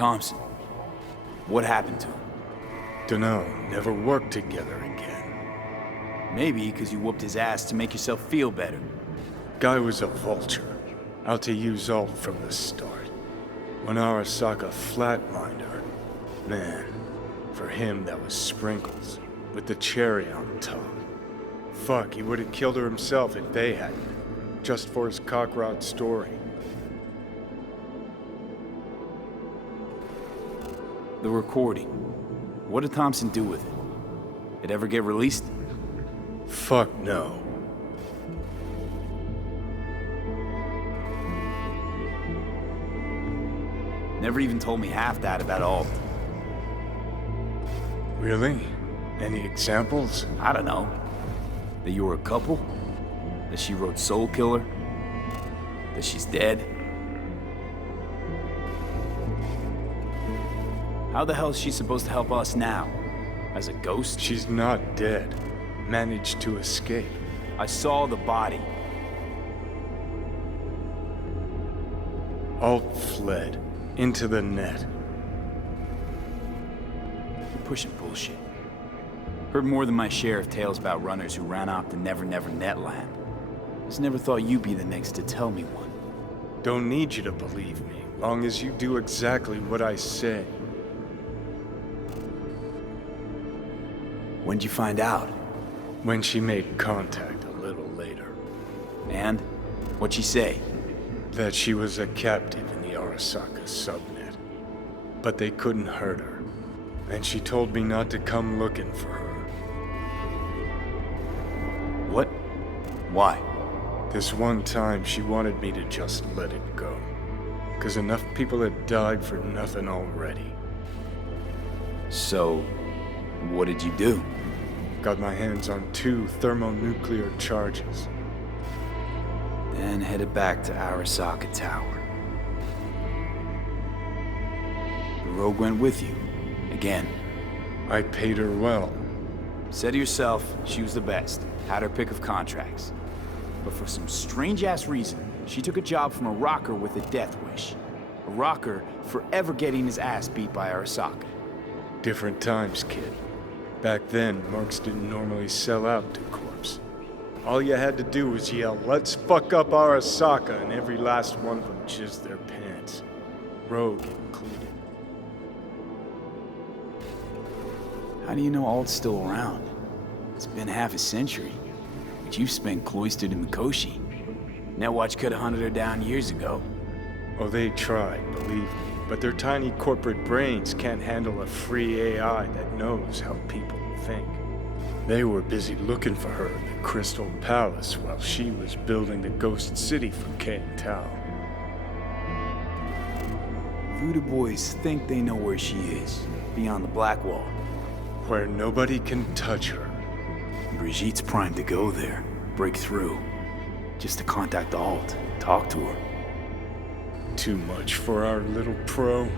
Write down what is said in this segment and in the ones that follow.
Thompson. What happened to him? Dunno, never worked together again. Maybe because you whooped his ass to make yourself feel better. Guy was a vulture, out to use Alt from the start. When Arasaka flatlined her, man, for him that was sprinkles, with the cherry on top. Fuck, he would have killed her himself if they hadn't, just for his cockrot story. The recording. What did Thompson do with it? It ever get released? Fuck no. Never even told me half that about Alt. Really? Any examples? I don't know. That you were a couple? That she wrote Soul Killer? That she's dead? How the hell is she supposed to help us now? As a ghost? She's not dead. Managed to escape. I saw the body. Alt fled. Into the net. You're pushing bullshit. Heard more than my share of tales about runners who ran off to Never Never Netland. Just never thought you'd be the next to tell me one. Don't need you to believe me, long as you do exactly what I say. When'd you find out? When she made contact a little later. And? What'd she say? That she was a captive in the Arasaka subnet. But they couldn't hurt her. And she told me not to come looking for her. What? Why? This one time she wanted me to just let it go. 'Cause enough people had died for nothing already. So, what did you do? Got my hands on 2 thermonuclear charges. Then headed back to Arasaka Tower. The rogue went with you. Again. I paid her well. Said to yourself, she was the best. Had her pick of contracts. But for some strange-ass reason, she took a job from a rocker with a death wish. A rocker forever getting his ass beat by Arasaka. Different times, kid. Back then, mercs didn't normally sell out to corpse. All you had to do was yell, "Let's fuck up Arasaka," and every last one of them jizzed their pants. Rogue included. How do you know Alt's still around? It's been half a century. But you've spent cloistered in Mikoshi. Netwatch could have hunted her down years ago. Oh, they tried, believe me. But their tiny corporate brains can't handle a free AI that knows how people think. They were busy looking for her in the Crystal Palace while she was building the Ghost City for Kang Tao. Voodoo boys think they know where she is, beyond the Black Wall. Where nobody can touch her. Brigitte's primed to go there, break through. Just to contact Alt, talk to her. Too much for our little pro.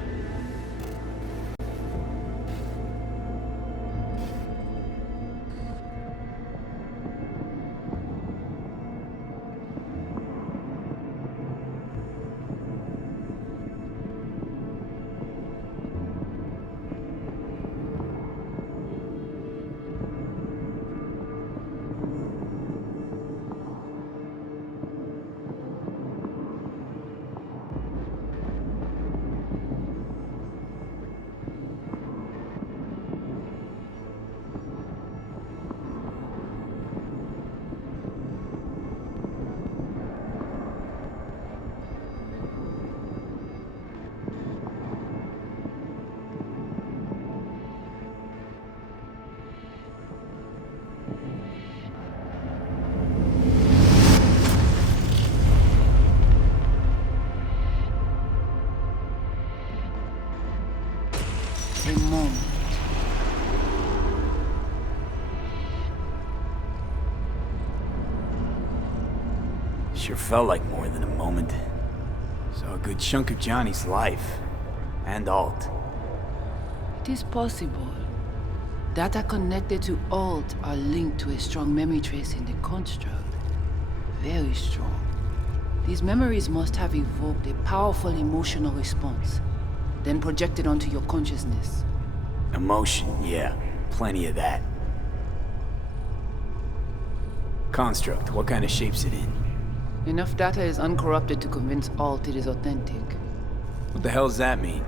A moment. Sure felt like more than a moment. Saw a good chunk of Johnny's life. And Alt. It is possible. Data connected to Alt are linked to a strong memory trace in the construct. Very strong. These memories must have evoked a powerful emotional response. then projected onto your consciousness. Emotion, yeah. Plenty of that. Construct, what kind of shape's it in? Enough data is uncorrupted to convince Alt it is authentic. What the hell does that mean?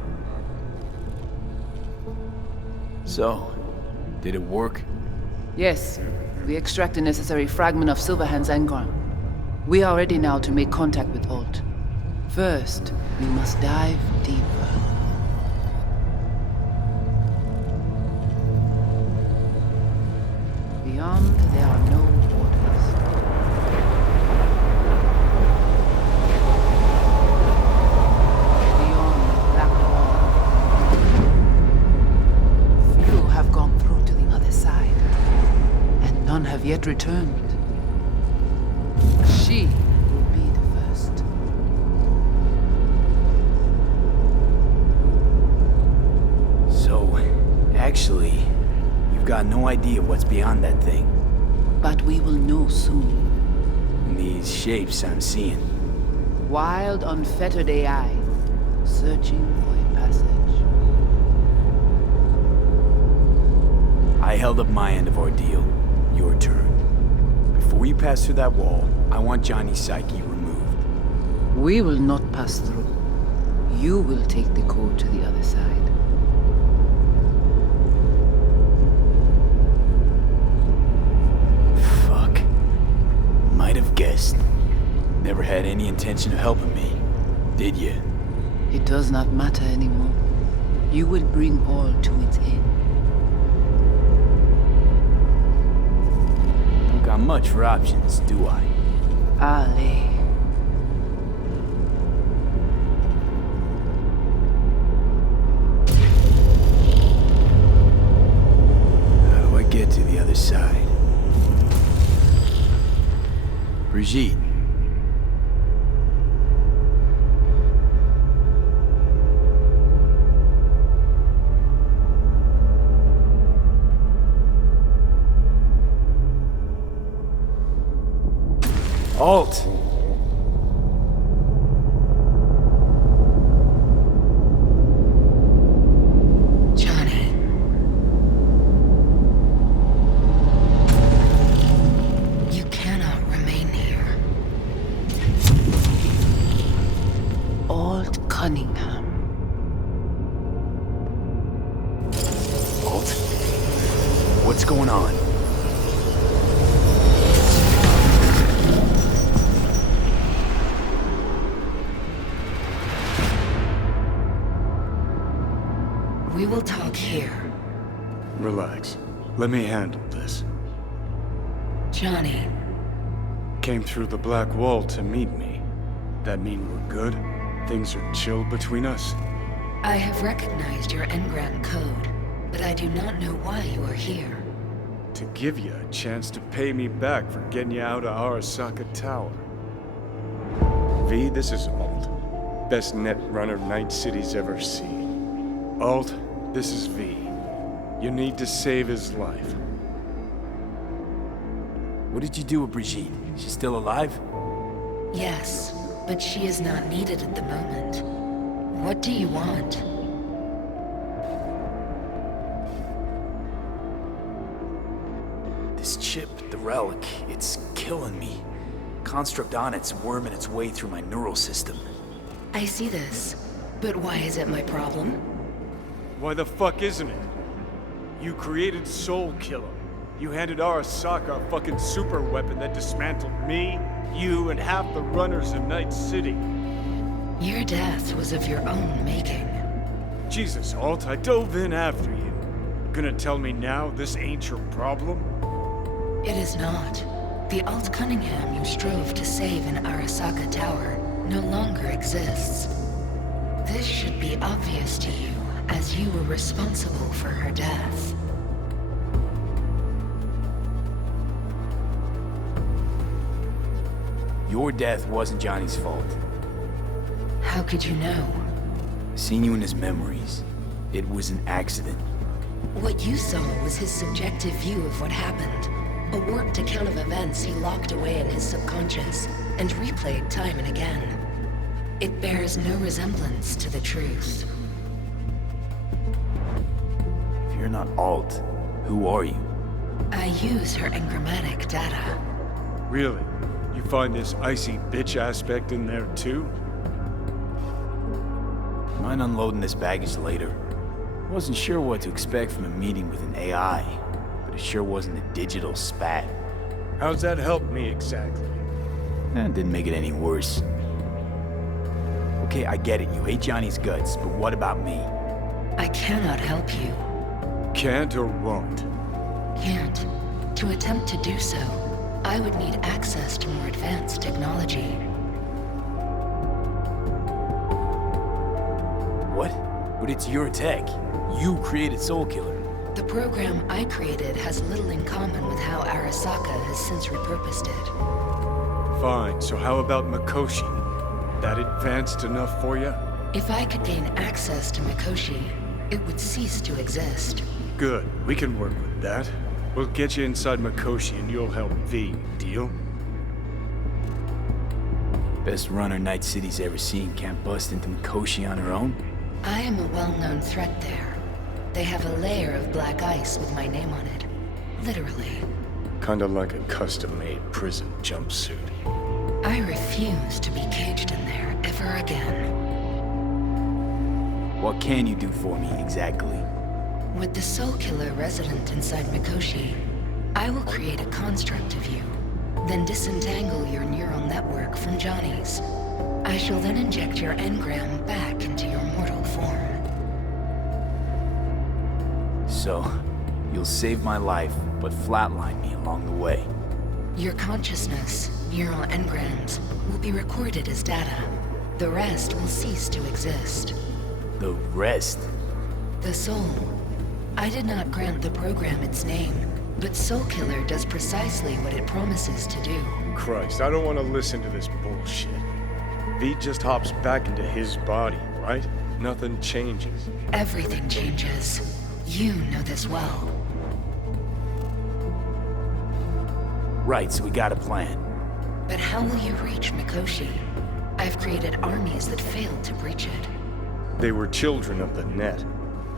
So, did it work? Yes, we extract the necessary fragment of Silverhand's engram. We are ready now to make contact with Alt. First, we must dive deeper. Beyond, there are no borders. Beyond the black wall. Few have gone through to the other side, and none have yet returned. She will be the first. So, actually, you've got no idea what's beyond that thing. But we will know soon. And these shapes I'm seeing. Wild, unfettered AI, searching for a passage. I held up my end of our deal. Your turn. Before you pass through that wall, I want Johnny's psyche removed. We will not pass through. You will take the code to the other side. Fuck. Might have guessed. Never had any intention of helping me, did you? It does not matter anymore. You will bring all to its end. Don't got much for options, do I? Ale. How do I get to the other side? Brigitte. Alt! Johnny. You cannot remain here. Alt Cunningham. Alt? What's going on? We will talk here. Relax. Let me handle this. Johnny, Came through the black wall to meet me. That mean we're good? Things are chill between us? I have recognized your engram code, but I do not know why you are here. To give you a chance to pay me back for getting you out of Arasaka Tower. V, this is Alt. Best net runner Night City's ever seen. Alt, this is V. You need to save his life. What did you do with Brigitte? She's still alive? Yes, but she is not needed at the moment. What do you want? This chip, the relic, it's killing me. Construct on it's worming its way through my neural system. I see this, but why is it my problem? Why the fuck isn't it? You created Soul Killer. You handed Arasaka a fucking super weapon that dismantled me, you, and half the runners in Night City. Your death was of your own making. Jesus, Alt, I dove in after you. Gonna tell me now this ain't your problem? It is not. The Alt Cunningham you strove to save in Arasaka Tower no longer exists. This should be obvious to you, as you were responsible for her death. Your death wasn't Johnny's fault. How could you know? Seen you in his memories. It was an accident. What you saw was his subjective view of what happened. A warped account of events he locked away in his subconscious and replayed time and again. It bears no resemblance to the truth. You're not Alt. Who are you? I use her engrammatic data. Really? You find this icy bitch aspect in there too? Mind unloading this baggage later? Wasn't sure what to expect from a meeting with an AI, but it sure wasn't a digital spat. How's that help me exactly? Didn't make it any worse. Okay, I get it. You hate Johnny's guts, but what about me? I cannot help you. Can't or won't? Can't. To attempt to do so, I would need access to more advanced technology. What? But it's your tech. You created Soulkiller. The program I created has little in common with how Arasaka has since repurposed it. Fine, so how about Mikoshi? That advanced enough for you? If I could gain access to Mikoshi, it would cease to exist. Good, we can work with that. We'll get you inside Mikoshi and you'll help V, deal? Best runner Night City's ever seen can't bust into Mikoshi on her own? I am a well-known threat there. They have a layer of black ice with my name on it. Literally. Kinda like a custom-made prison jumpsuit. I refuse to be caged in there ever again. What can you do for me, exactly? With the Soulkiller resident inside Mikoshi, I will create a construct of you, then disentangle your neural network from Johnny's. I shall then inject your engram back into your mortal form. So, you'll save my life, but flatline me along the way. Your consciousness, neural engrams, will be recorded as data. The rest will cease to exist. The rest? The soul. I did not grant the program its name, but Soulkiller does precisely what it promises to do. Christ, I don't want to listen to this bullshit. V just hops back into his body, right? Nothing changes. Everything changes. You know this well. Right, so we got a plan. But how will you reach Mikoshi? I've created armies that failed to breach it. They were children of the net.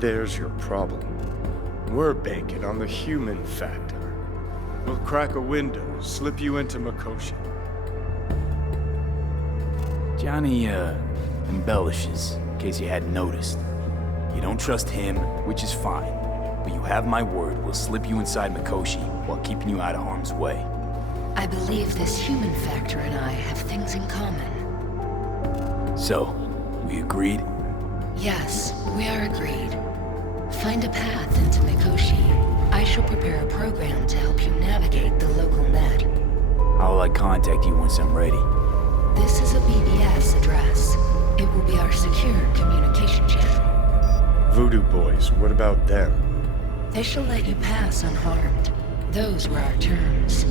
There's your problem. We're banking on the human factor. We'll crack a window, slip you into Mikoshi. Johnny, embellishes, in case you hadn't noticed. You don't trust him, which is fine. But you have my word, we'll slip you inside Mikoshi while keeping you out of harm's way. I believe this human factor and I have things in common. So, we agreed? Yes, we are agreed. Find a path into Mikoshi. I shall prepare a program to help you navigate the local net. How will I contact you once I'm ready? This is a BBS address. It will be our secure communication channel. Voodoo boys, what about them? They shall let you pass unharmed. Those were our terms.